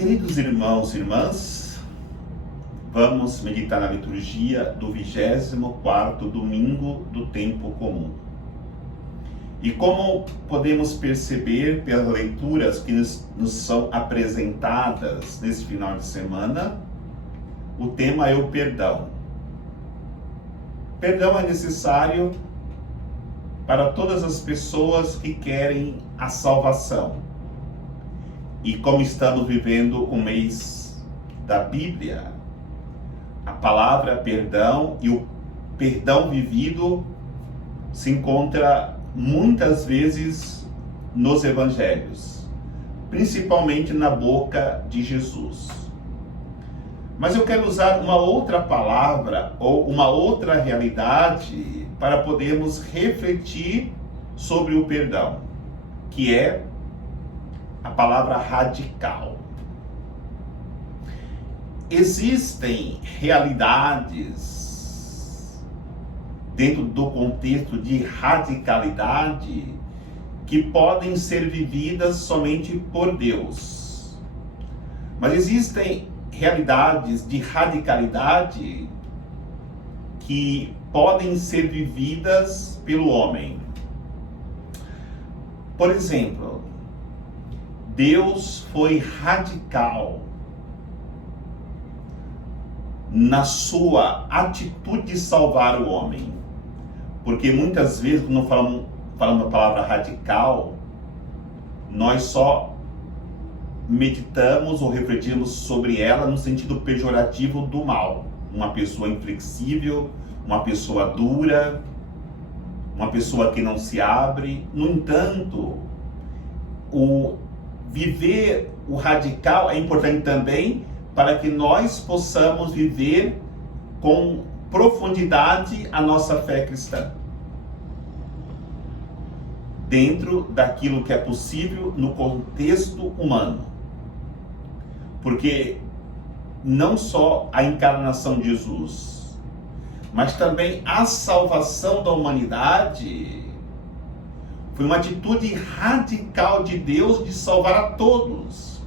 Queridos irmãos e irmãs, vamos meditar na liturgia do 24º domingo do tempo comum. E como podemos perceber pelas leituras que nos são apresentadas nesse final de semana, o tema é o perdão. Perdão é necessário para todas as pessoas que querem a salvação. E como estamos vivendo o mês da Bíblia, a palavra perdão e o perdão vivido se encontra muitas vezes nos evangelhos, principalmente na boca de Jesus. Mas eu quero usar uma outra palavra ou uma outra realidade para podermos refletir sobre o perdão, que é a palavra radical. Existem realidades dentro do contexto de radicalidade que podem ser vividas somente por Deus. Mas existem realidades de radicalidade que podem ser vividas pelo homem. Por exemplo, Deus foi radical na sua atitude de salvar o homem. Porque muitas vezes, quando falamos a palavra radical, nós só meditamos ou refletimos sobre ela no sentido pejorativo do mal. Uma pessoa inflexível, uma pessoa dura, uma pessoa que não se abre. No entanto, viver o radical é importante também para que nós possamos viver com profundidade a nossa fé cristã, dentro daquilo que é possível no contexto humano. Porque não só a encarnação de Jesus, mas também a salvação da humanidade foi uma atitude radical de Deus de salvar a todos,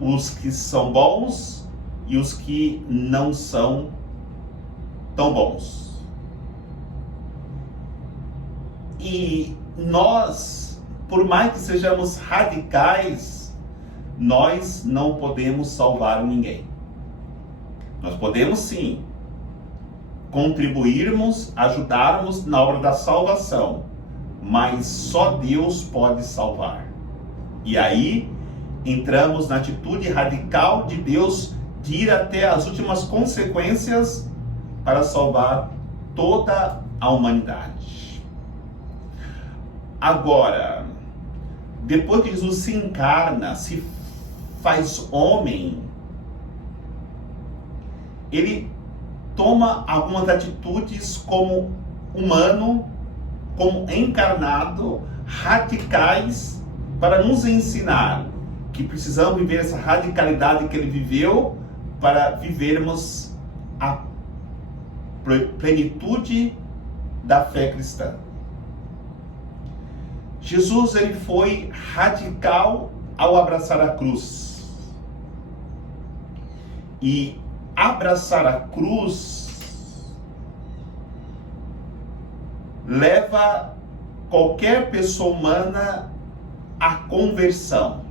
os que são bons e os que não são tão bons. E nós, por mais que sejamos radicais, nós não podemos salvar ninguém. Nós podemos sim contribuirmos, ajudarmos na obra da salvação, mas só Deus pode salvar. E aí entramos na atitude radical de Deus de ir até as últimas consequências para salvar toda a humanidade. Agora, depois que Jesus se encarna, se faz homem, ele toma algumas atitudes como humano, como encarnado, radicais, para nos ensinar que precisamos viver essa radicalidade que ele viveu para vivermos a plenitude da fé cristã. Jesus, ele foi radical ao abraçar a cruz. E abraçar a cruz leva qualquer pessoa humana à conversão,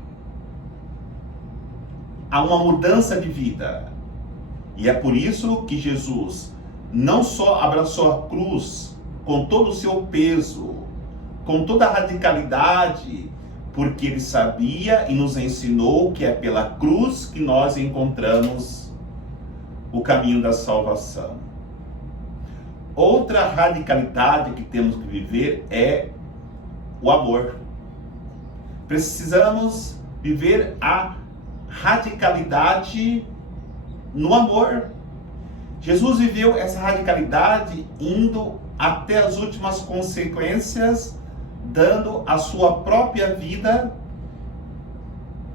a uma mudança de vida. E é por isso que Jesus não só abraçou a cruz com todo o seu peso, com toda a radicalidade, porque ele sabia e nos ensinou que é pela cruz que nós encontramos o caminho da salvação. Outra radicalidade que temos que viver é o amor. Precisamos viver a radicalidade no amor. Jesus viveu essa radicalidade indo até as últimas consequências, dando a sua própria vida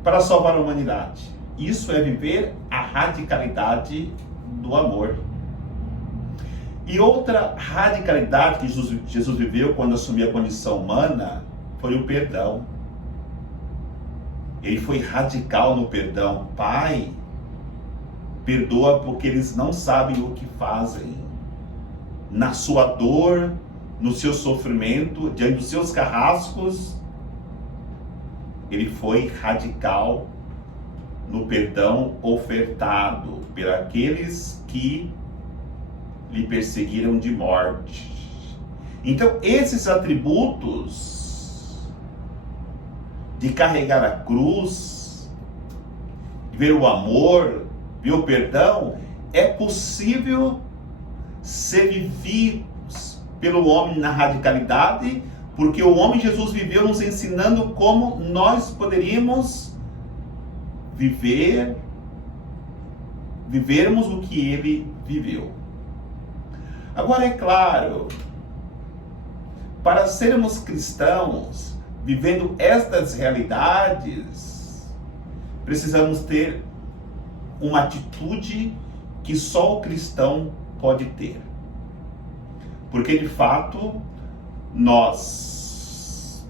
para salvar a humanidade. Isso é viver a radicalidade do amor. E outra radicalidade que Jesus viveu quando assumiu a condição humana foi o perdão. Ele foi radical no perdão. Pai, perdoa porque eles não sabem o que fazem. Na sua dor, no seu sofrimento, diante dos seus carrascos, ele foi radical no perdão ofertado por aqueles que lhe perseguiram de morte. Então, esses atributos de carregar a cruz, de ver o amor, ver o perdão, é possível ser vividos pelo homem na radicalidade, porque o homem Jesus viveu nos ensinando como nós poderíamos vivermos o que ele viveu. Agora, é claro, para sermos cristãos, vivendo estas realidades, precisamos ter uma atitude que só o cristão pode ter. Porque, de fato, nós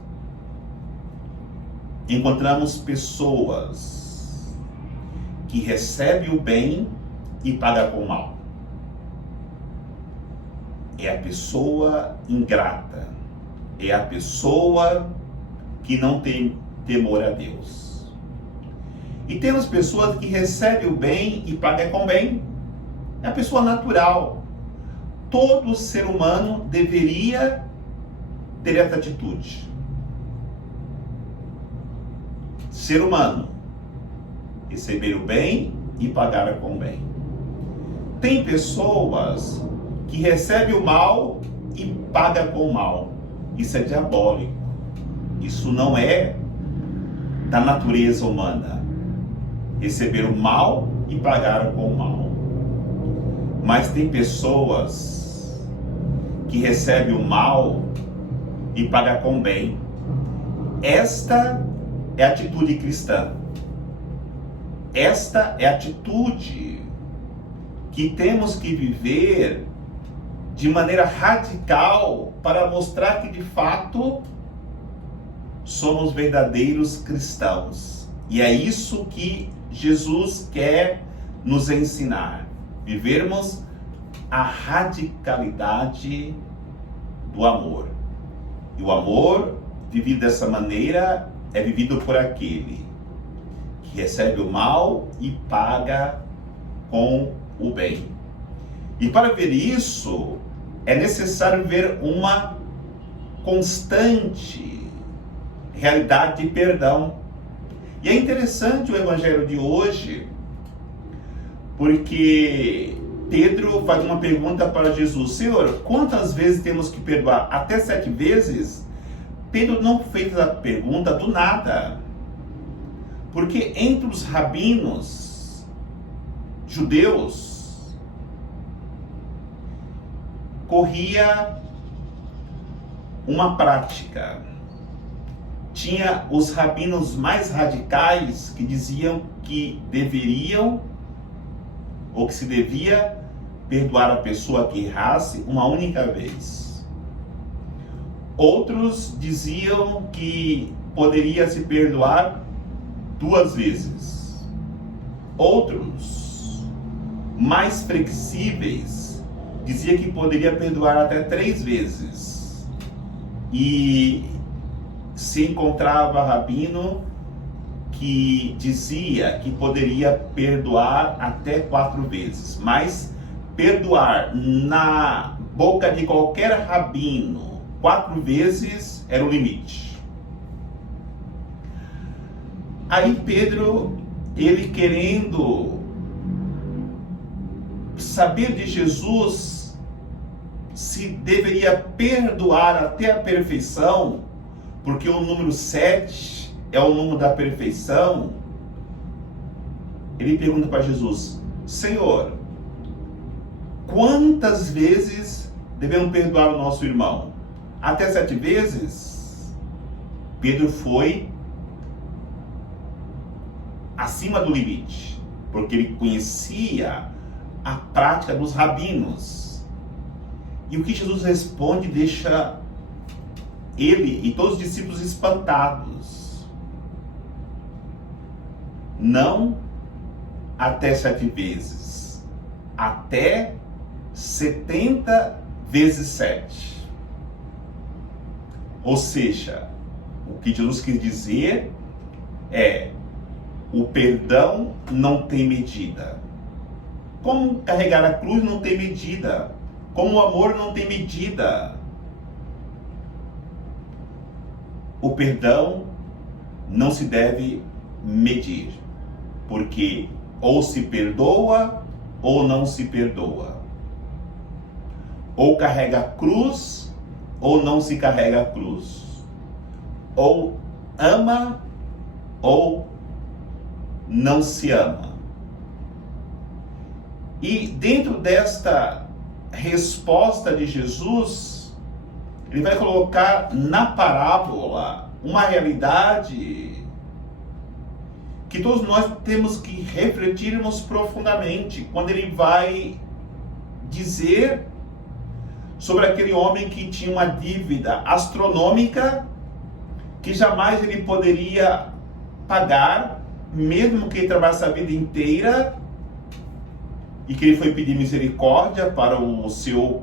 encontramos pessoas que recebem o bem e pagam com o mal. É a pessoa ingrata, é a pessoa que não tem temor a Deus. E temos pessoas que recebem o bem e pagam com bem. É a pessoa natural. Todo ser humano deveria ter essa atitude. Ser humano, receber o bem e pagar com o bem. Tem pessoas que recebem o mal e pagam com o mal. Isso é diabólico. Isso não é da natureza humana. Receber o mal e pagar com o mal. Mas tem pessoas que recebem o mal e pagam com o bem. Esta é a atitude cristã. Esta é a atitude que temos que viver de maneira radical para mostrar que de fato somos verdadeiros cristãos. E é isso que Jesus quer nos ensinar. Vivermos a radicalidade do amor. E o amor vivido dessa maneira é vivido por aquele que recebe o mal e paga com o bem. E para ver isso, é necessário ver uma constante realidade de perdão. E é interessante o evangelho de hoje, porque Pedro faz uma pergunta para Jesus: Senhor, quantas vezes temos que perdoar? Até 7 vezes? Pedro não fez a pergunta do nada, porque entre os rabinos judeus corria uma prática. Tinha os rabinos mais radicais que diziam que deveriam ou que se devia perdoar a pessoa que errasse uma única vez. Outros diziam que poderia se perdoar 2 vezes. Outros, mais flexíveis, diziam que poderia perdoar até 3 vezes. E se encontrava rabino que dizia que poderia perdoar até 4 vezes. Mas perdoar na boca de qualquer rabino 4 vezes era o limite. Aí Pedro, ele querendo saber de Jesus se deveria perdoar até a perfeição, porque o número 7 é o número da perfeição, ele pergunta para Jesus: Senhor, quantas vezes devemos perdoar o nosso irmão? Até 7 vezes? Pedro foi acima do limite, porque ele conhecia a prática dos rabinos. E o que Jesus responde deixa ele e todos os discípulos espantados. não até 7 vezes, até 70 vezes 7. Ou seja, o que Jesus quis dizer é: o perdão não tem medida. Como carregar a cruz não tem medida. Como o amor não tem medida. O perdão não se deve medir, porque ou se perdoa ou não se perdoa. Ou carrega a cruz ou não se carrega a cruz. Ou ama ou não se ama. E dentro desta resposta de Jesus, ele vai colocar na parábola uma realidade que todos nós temos que refletirmos profundamente, quando ele vai dizer sobre aquele homem que tinha uma dívida astronômica que jamais ele poderia pagar, mesmo que ele trabalhasse a vida inteira, e que ele foi pedir misericórdia para o seu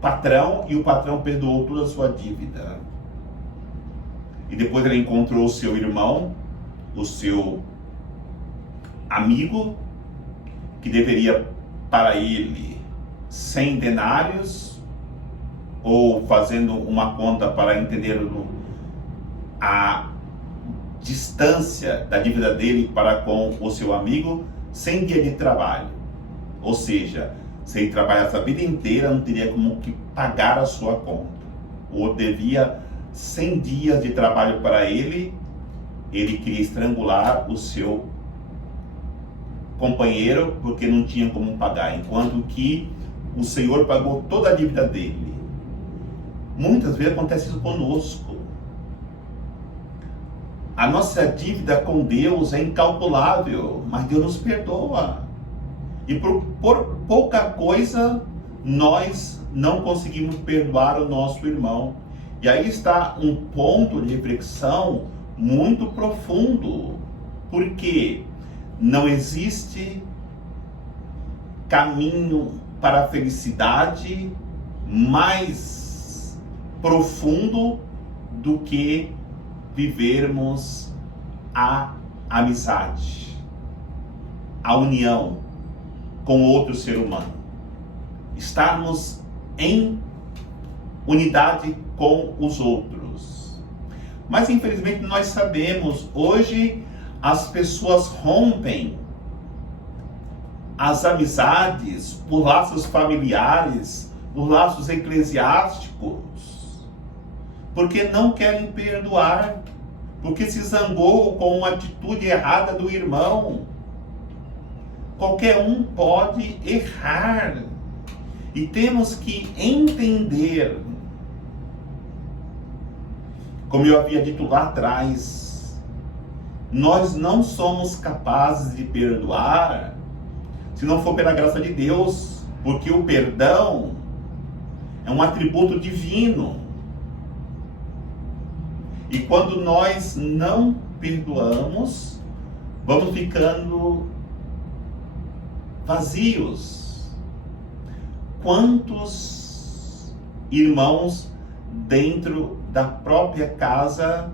patrão, e o patrão perdoou toda a sua dívida. E depois ele encontrou o seu irmão, o seu amigo, que deveria para ele 100 denários, ou fazendo uma conta para entender a distância da dívida dele para com o seu amigo, 100 dias de trabalho. Ou seja, se ele trabalhasse a vida inteira, não teria como que pagar a sua conta. Ou devia 100 dias de trabalho para ele, ele queria estrangular o seu companheiro porque não tinha como pagar, enquanto que o Senhor pagou toda a dívida dele. Muitas vezes acontece isso conosco. A nossa dívida com Deus é incalculável, mas Deus nos perdoa. E por pouca coisa nós não conseguimos perdoar o nosso irmão. E aí está um ponto de reflexão muito profundo, porque não existe caminho para a felicidade mais profundo do que vivermos a amizade, a união com outro ser humano, estarmos em unidade com os outros. Mas infelizmente nós sabemos, hoje as pessoas rompem as amizades por laços familiares, por laços eclesiásticos, porque não querem perdoar, porque se zangou com uma atitude errada do irmão. Qualquer um pode errar, e temos que entender, como eu havia dito lá atrás, nós não somos capazes de perdoar se não for pela graça de Deus, porque o perdão é um atributo divino. E quando nós não perdoamos, vamos ficando vazios. Quantos irmãos dentro da própria casa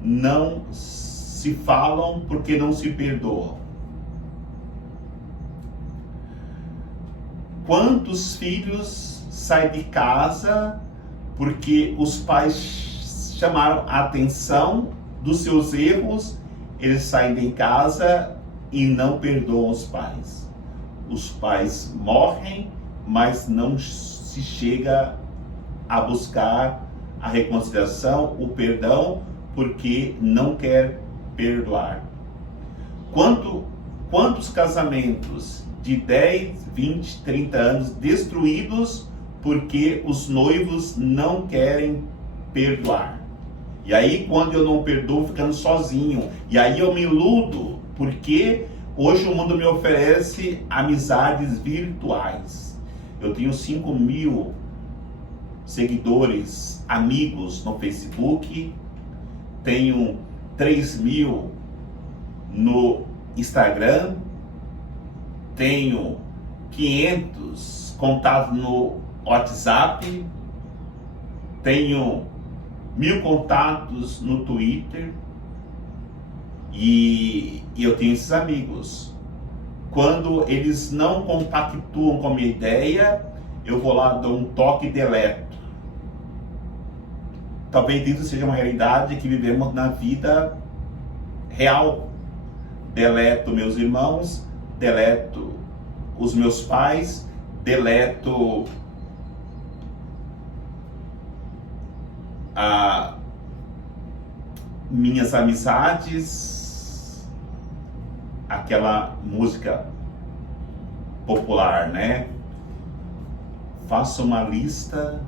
não se falam porque não se perdoam? Quantos filhos saem de casa porque os pais chamaram a atenção dos seus erros, eles saem de casa e não perdoam os pais? Os pais morrem, mas não se chega a buscar a reconciliação, o perdão, porque não quer perdoar. Quantos casamentos de 10, 20, 30 anos destruídos porque os noivos não querem perdoar? E aí, quando eu não perdoo, ficando sozinho. E aí eu me iludo, porque hoje o mundo me oferece amizades virtuais. Eu tenho 5.000 seguidores, amigos no Facebook. Tenho 3.000 no Instagram, tenho 500 contatos no WhatsApp, tenho 1.000 contatos no Twitter e eu tenho esses amigos. Quando eles não compactuam com a minha ideia, eu vou lá, dou um toque e deleto. Talvez isso seja uma realidade que vivemos na vida real. Deleto meus irmãos, deleto os meus pais, deleto minhas amizades, aquela música popular, né? Faça uma lista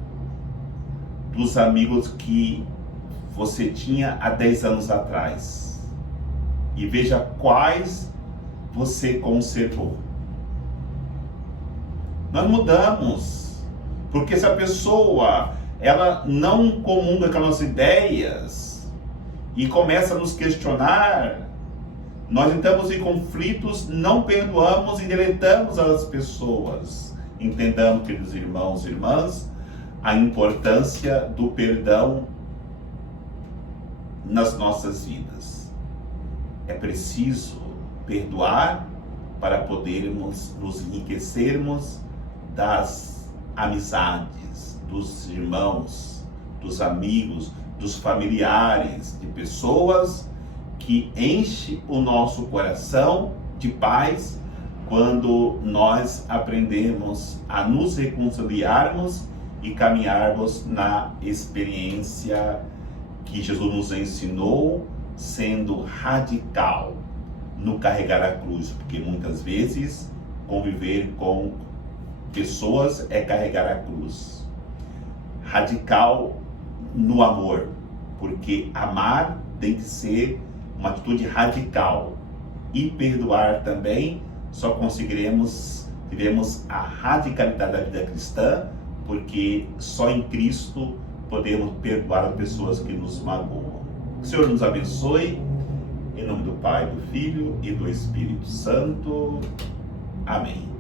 dos amigos que você tinha há 10 anos atrás e veja quais você conservou. Nós mudamos, porque se a pessoa ela não comunga com as nossas ideias e começa a nos questionar, nós entramos em conflitos, não perdoamos e deletamos as pessoas. Entendamos, queridos irmãos e irmãs, a importância do perdão nas nossas vidas. É preciso perdoar para podermos nos enriquecermos das amizades, dos irmãos, dos amigos, dos familiares, de pessoas que enchem o nosso coração de paz quando nós aprendemos a nos reconciliarmos e caminharmos na experiência que Jesus nos ensinou, sendo radical no carregar a cruz, porque muitas vezes conviver com pessoas é carregar a cruz. Radical no amor, porque amar tem que ser uma atitude radical, e perdoar também só conseguiremos, teremos a radicalidade da vida cristã, porque só em Cristo podemos perdoar as pessoas que nos magoam. Que o Senhor nos abençoe, em nome do Pai, do Filho e do Espírito Santo. Amém.